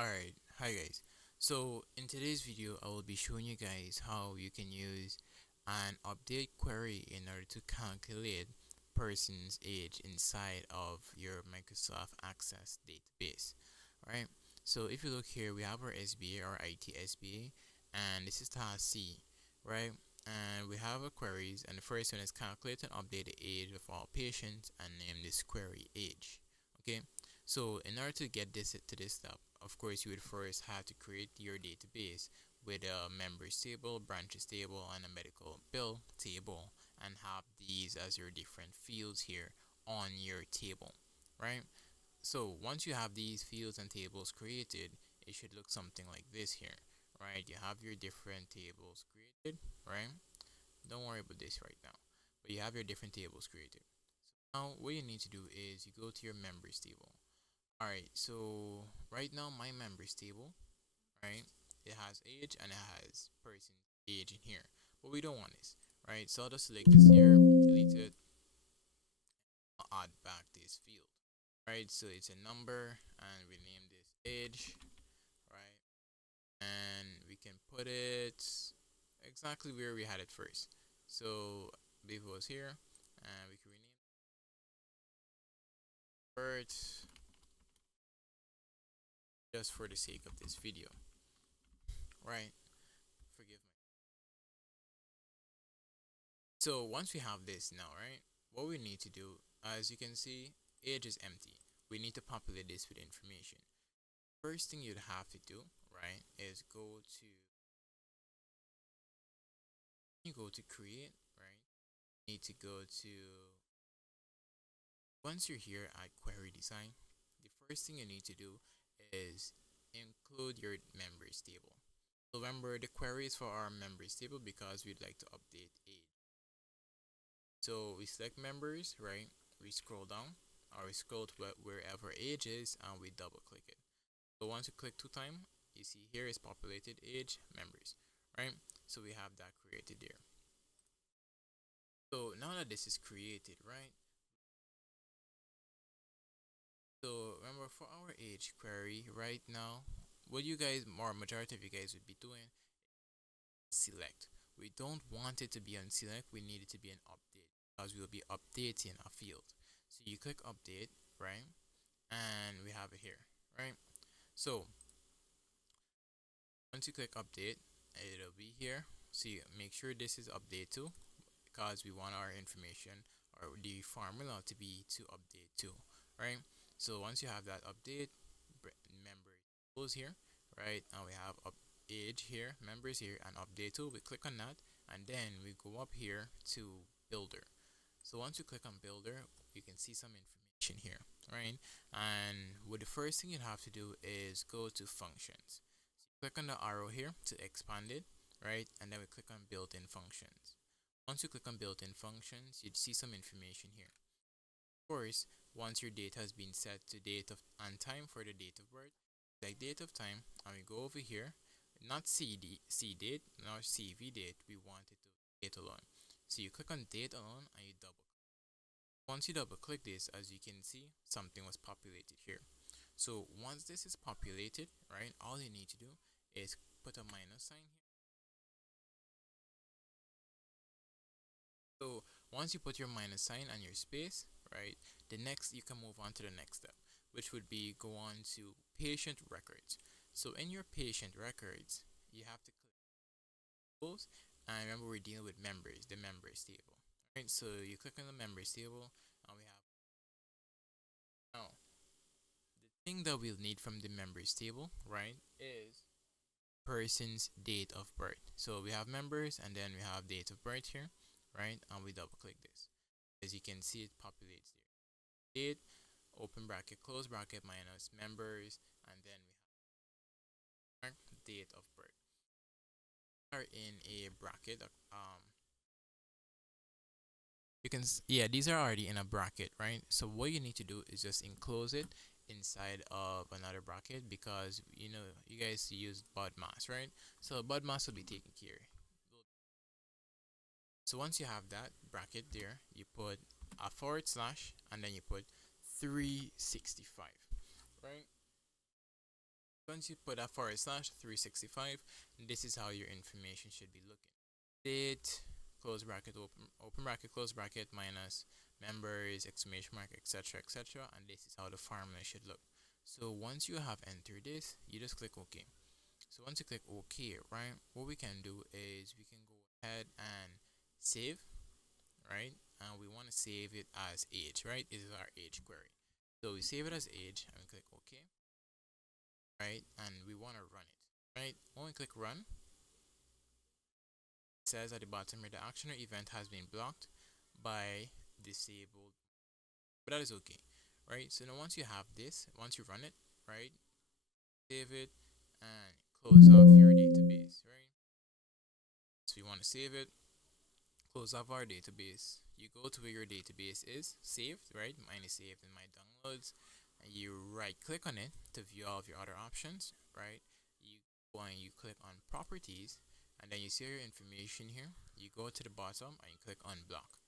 Alright, hi guys. So in today's video, I will be showing you guys how you can use an update query in order to calculate person's age inside of your Microsoft Access database. Right? So if you look here, we have our SBA or IT SBA, and this is task C, right? And we have our queries, and the first one is calculate and update the age of all patients and name this query age. Okay, so in order to get this step, of course, you would first have to create your database with a members table, branches table, and a medical bill table, and have these as your different fields here on your table, right? So once you have these fields and tables created, it should look something like this here, right? You have your different tables created, right? Don't worry about this right now, but you have your different tables created. So now what you need to do is you go to your members table. Alright, so right now my members table, right? It has age and it has person age in here. But we don't want this, right? So I'll just select this here, delete it, I'll add back this field. Right, so it's a number and we name this age, right? And we can put it exactly where we had it first. So if it was here, and we can rename birth just for the sake of this video, right? Forgive me. So once we have this now, right, what we need to do, as you can see, age is empty. We need to populate this with information. First thing you'd have to do, right, is go to create, right? You need to go to, once you're here at query design, the first thing you need to do is include your members table. So remember, the query is for our members table because we'd like to update age. So we select members, right? We scroll down, or we scroll to wherever age is, and we double click it. So once you click two times, you see here is populated age members, right? So we have that created there. So now that this is created, right? So remember, for our age query right now, what you guys, more majority of you guys would be doing, select. We don't want it to be on select, we need it to be an update because we'll be updating a field. So you click update, right? And we have it here, right? So once you click update, it'll be here. So you make sure this is update to, because we want our information or the formula to be to update to, right? So once you have that update, member tools here, right? And we have age here, members here, and update tool. We click on that, and then we go up here to builder. So once you click on builder, you can see some information here, right? And what the first thing you have to do is go to functions. So click on the arrow here to expand it, right? And then we click on built-in functions. Once you click on built-in functions, you'd see some information here. Of course, once your date has been set to date of and time for the date of birth, like date of time, and we go over here, not C date, nor CV date, we want it to date alone. So you click on date alone and you double click. Once you double click this, as you can see, something was populated here. So once this is populated, right, all you need to do is put a minus sign here. So once you put your minus sign and your space, right, the next you can move on to the next step, which would be go on to patient records. So in your patient records, you have to click tools, and remember we're dealing with members, the members table. Right, so you click on the members table, and we have now the thing that we'll need from the members table, right, is person's date of birth. So we have members, and then we have date of birth here, right, and we double click this. As you can see, it populates there. Date, open bracket, close bracket, minus members, and then we have date of birth. Are in a bracket. You can yeah, these are already in a bracket, right? So what you need to do is just enclose it inside of another bracket because you guys use BODMAS, right? So BODMAS will be taken care. So once you have that bracket there, you put a forward slash and then you put 365, right? Once you put a forward slash 365, this is how your information should be looking. Date, close bracket, open bracket, close bracket, minus members, exclamation mark, etc., etc., and this is how the formula should look. So once you have entered this, you just click OK. So once you click OK, right, what we can do is we can go ahead and save, right? And we want to save it as age, right? This is our age query. So we save it as age and we click OK, right? And we want to run it, right? When we click run, it says at the bottom here the action or event has been blocked by disabled, but that is okay, right? So now once you have this, once you run it, right, save it and close off your database, right? So you want to save it, close off our database. You go to where your database is saved, right? Mine is saved in my downloads, and you right click on it to view all of your other options, right? You go and you click on properties, and then you see your information here. You go to the bottom and you click unblock.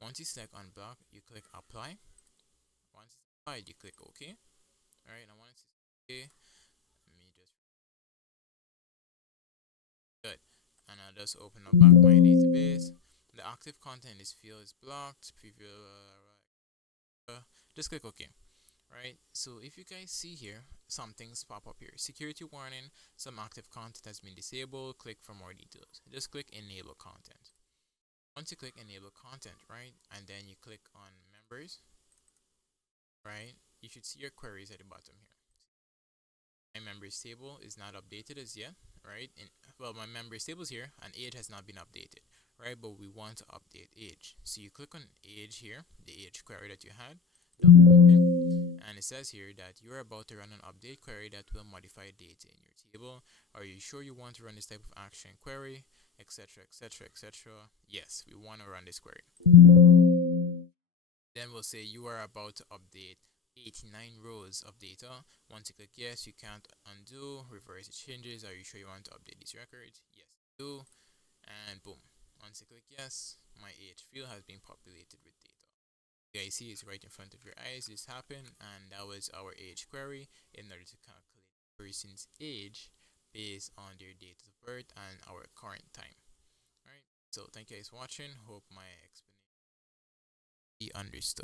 Once you select unblock, you click apply. Once it's applied, you click OK. Alright, now once it's OK, let me just good. And I'll just open up back my database. The active content in this field is blocked. Preview, just click OK. Right, so if you guys see here, some things pop up here. Security warning, some active content has been disabled. Click for more details. Just click enable content. Once you click enable content, right, and then you click on members, right, you should see your queries at the bottom here. My members table is not updated as yet, right? Well, my members table is here and age has not been updated, right? But we want to update age. So you click on age here, the age query that you had, double click it, and it says here that you're about to run an update query that will modify data in your table. Are you sure you want to run this type of action query, etc., etc., etc.? Yes, we want to run this query. Then we'll say you are about to update 89 rows of data. Once you click yes, you can't undo, reverse the changes. Are you sure you want to update these records? Yes, do. And boom. Once you click yes, my age field has been populated with data. You guys see it's right in front of your eyes. This happened, and that was our age query in order to calculate a person's age based on their date of birth and our current time. Alright, so thank you guys for watching. Hope my explanation be understood.